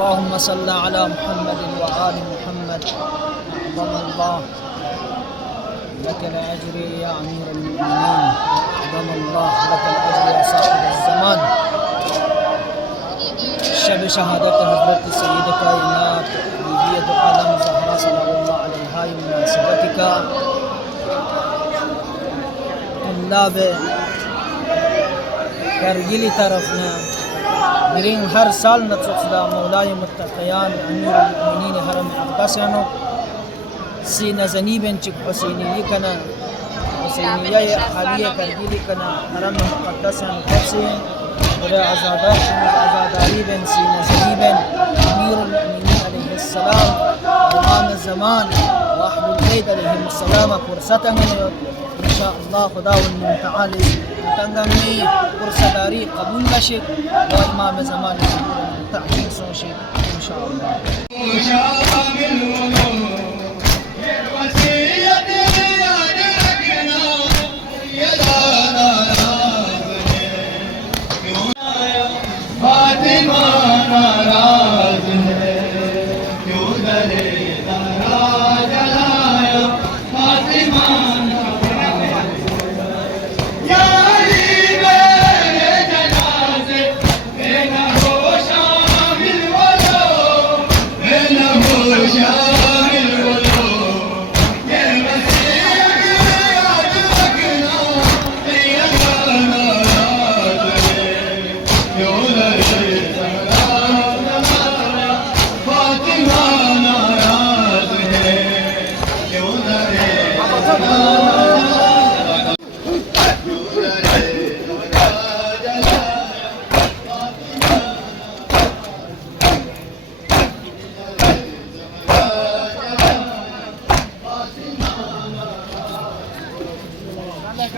अल्लाहुम्मा सल्ली अला मुहम्मद व आलि मुहम्मद। अअज़म अल्लाह लकल अज्र या अमीरुल मुमिनीन, अअज़म अल्लाह लकल अज्र या साहिबुज़ ज़मान। शब शहादत हज़रत सय्यद कायनात बीबी दो आलम ज़हरा सल्लल्लाहु अलैहा मुनासिबतिका तुल्लाब करगिली तरफना बिरिंग हर साल नचुखदा मौलाय मुत्तक़ियान अमीरुल मुमिनीन हरम अक़दसनो सी नज़नी बेंचिक हुसैनी कना हुसैनिया हालिया करगिली कना हरम मुक़द्दसन तफसी और आज़ादारी बेन सी नज़नी बेन अमीरुल मुमिनीन अलैहिस्सलाम इमाम ज़मान व अहलुल बैत अलैहिमुस्सलाम फुर्सतन इंशाअल्लाह खुदावंद मुतआली तंगमी पुरसदारी कबूल नशिक व इमाम ज़मान तहकीक सोशिक इंशाअल्लाह।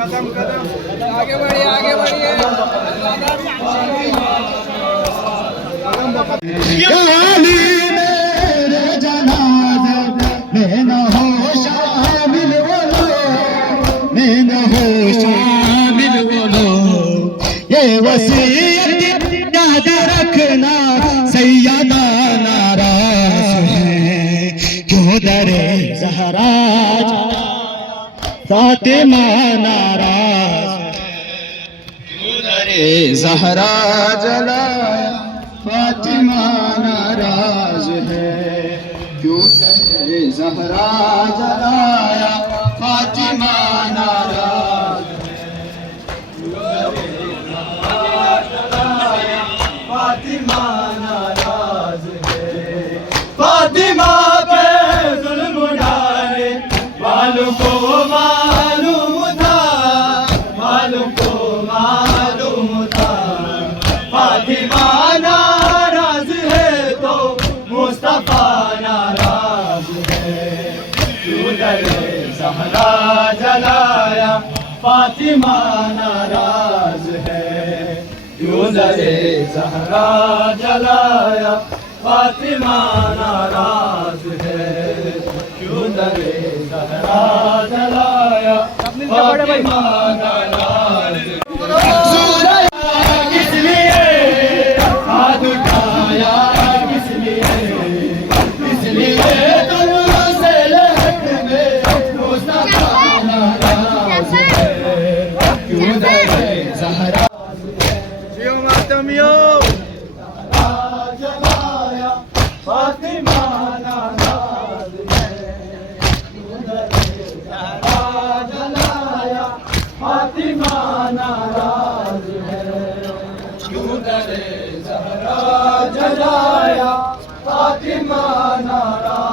कदम कदम आगे बढ़िए आगे बढ़िए। मेरे जनाज़े में न हो शामिल वो लोग, में न हो शामिल वो लोग। ये वसीयत याद रखना सैयदा नाराज़ है, क्यों दरे ज़हरा फातिमा नाराज़, क्यों दरे ज़हरा जलाया फातिमा नाराज़ है, क्यों दरे ज़हरा जलाया फातिमा नाराज़ है, क्यों दरे ज़हरा जलाया फातिमा नाराज़ है। फातिमा पे ज़ुल्म डाले वालों को मालूम था, मालूम को मालूम था। फातिमा नाराज है तो मुस्तफा नाराज है, क्यों दरे ज़हरा जलाया फातिमा नाराज है, क्यों दरे ज़हरा जलाया फातिमा नाराज है, क्यों दरे ज़हरा जलाया फातिमा नाराज है। किस लिए हाथ उठाया, किस लिए तुमसे लहट में मुस्तफा नाराज है, क्यों दरे ज़हरा जियो मातमियो जलाया फातिमा नाराज है, क्यों दरे ज़हरा जलाया फातिमा नाराज है, क्यों दरे ज़हरा जलाया फातिमा नाराज।